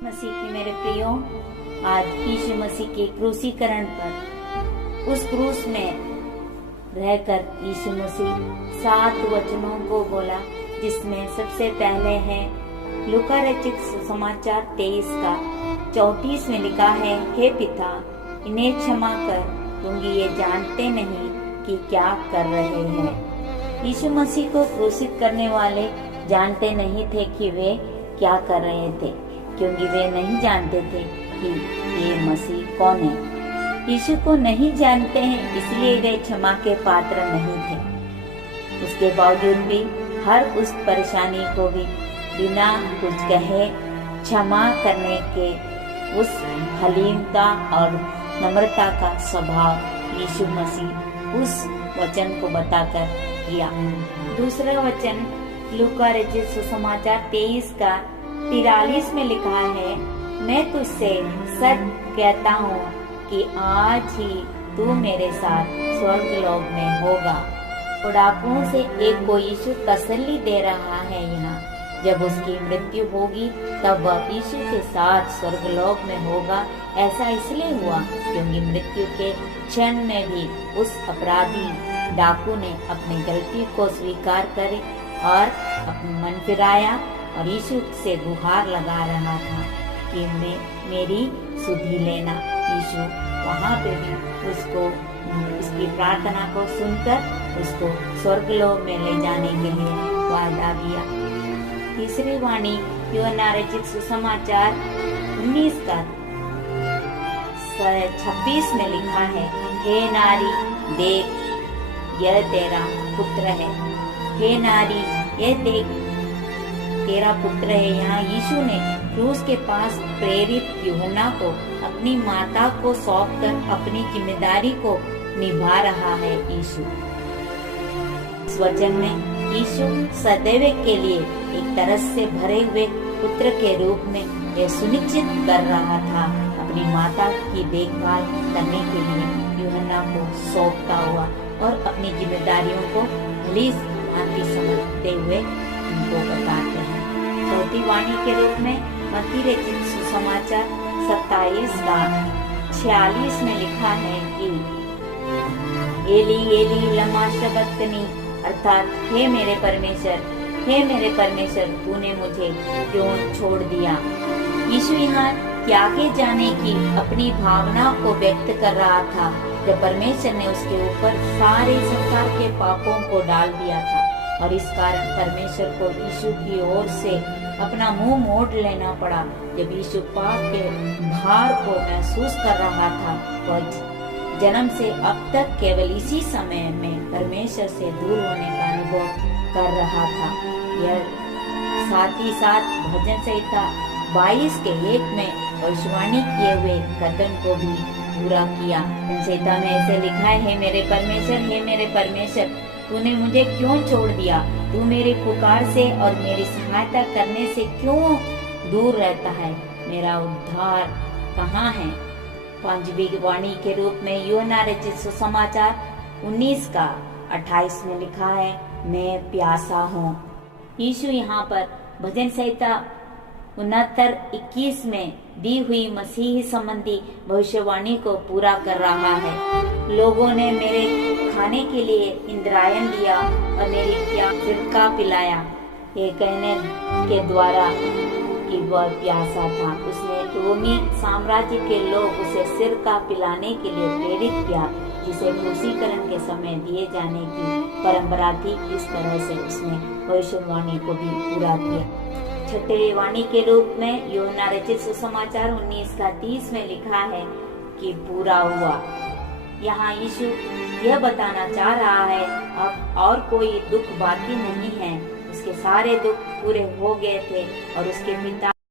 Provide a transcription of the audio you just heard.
मसीह की मेरे प्रियो, आज यीशु मसीह के क्रूसीकरण पर उस क्रूस में रहकर यीशु मसीह 7 वचनों को बोला, जिसमें सबसे पहले है लूका रचित सुसमाचार 23 का 34 में लिखा है, हे पिता, इन्हें क्षमा कर, क्योंकि ये जानते नहीं कि क्या कर रहे हैं। यीशु मसीह को क्रूसित करने वाले जानते नहीं थे कि वे क्या कर रहे थे, क्योंकि वे नहीं जानते थे कि ये मसीह कौन है। यीशु को नहीं जानते हैं, इसलिए वे क्षमा के पात्र नहीं थे। उसके बावजूद भी हर उस परेशानी को भी बिना कुछ कहे क्षमा करने के उस हलीमता और नम्रता का स्वभाव यीशु मसीह उस वचन को बताकर किया। दूसरा वचन लूका रचित सुसमाचार 23 का 43 में लिखा है, मैं तुझसे सच कहता हूँ कि आज ही तू मेरे साथ स्वर्ग लोक में होगा। बुढ़ापों से एक को यीशु तसल्ली दे रहा है। यहाँ जब उसकी मृत्यु होगी तब वह यीशु के साथ स्वर्गलोक में होगा। ऐसा इसलिए हुआ क्योंकि मृत्यु के क्षण में भी उस अपराधी डाकू ने अपनी गलती को स्वीकार करे और अपना मन फिराया और यीशु से गुहार लगा रहा था कि मेरी सुधि लेना। यीशु वहाँ पे भी उसको उसकी प्रार्थना को सुनकर उसको स्वर्गलोक में ले जाने के लिए वादा दिया। तीसरी वाणी यूहन्ना रचित सुसमाचार 19 का 26 में लिखा है, हे नारी, देख, यह तेरा पुत्र है। हे नारी, यह देख, तेरा पुत्र है। यहाँ यीशु ने क्रूस के पास प्रेरित यूहन्ना को अपनी माता को सौंपकर अपनी जिम्मेदारी को निभा रहा है। यीशु इस वचन में यीशु सदैव के लिए एक तरस से भरे हुए पुत्र के रूप में यह सुनिश्चित कर रहा था, अपनी माता की देखभाल करने के लिए यूहन्ना को सौंपता हुआ और अपनी जिम्मेदारियों को भली भांति समझते हुए उनको बताते हैं। चौथी वाणी के रूप में मत्ती रचित सुसमाचार 27 का 46 में लिखा है कि एली एली लमा शबक्तनी, अर्थात हे मेरे परमेश्वर, तूने मुझे क्यों छोड़ दिया। यीशु यहाँ त्यागे जाने की अपनी भावना को व्यक्त कर रहा था जब परमेश्वर ने उसके ऊपर सारे संसार के पापों को डाल दिया था और इस कारण परमेश्वर को यीशु की ओर से अपना मुंह मोड़ लेना पड़ा। जब यीशु पाप के भार को महसूस कर रहा था, वह जन्म से अब तक केवल इसी समय में परमेश्वर से दूर होने का अनुभव कर रहा था। यह साथ ही साथ भजन संहिता 22 के 1 में भविष्यवाणी किए हुए कथन को भी पूरा किया। संहिता में ऐसे लिखा है, हे मेरे परमेश्वर, तूने मुझे क्यों छोड़ दिया? तू मेरी पुकार से और मेरी सहायता करने से क्यों दूर रहता है? मेरा उद्धार कहाँ है? पांचवी वाणी के रूप में यूहन्ना रचित सुसमाचार 19 का 28 में लिखा है, मैं प्यासा हूँ। यीशु यहाँ पर भजन संहिता 69:21 में दी हुई मसीह संबंधी भविष्यवाणी को पूरा कर रहा है। लोगों ने मेरे खाने के लिए इंद्रायण दिया और मेरी सिरका पिलाया, ये कहने के द्वारा कि वह प्यासा था। उसने रोमी साम्राज्य के लोग उसे सिरका पिलाने के लिए प्रेरित किया, जिसे क्रूसीकरण के समय दिए जाने की परंपरा थी। इस तरह से उसने भविष्यवाणी को भी पूरा किया। छठे वाणी के रूप में यूहन्ना रचित सुसमाचार 19 का 30 में लिखा है कि पूरा हुआ। यहाँ यीशु यह बताना चाह रहा है, अब और कोई दुख बाकी नहीं है। उसके सारे दुख पूरे हो गए थे और उसके पिता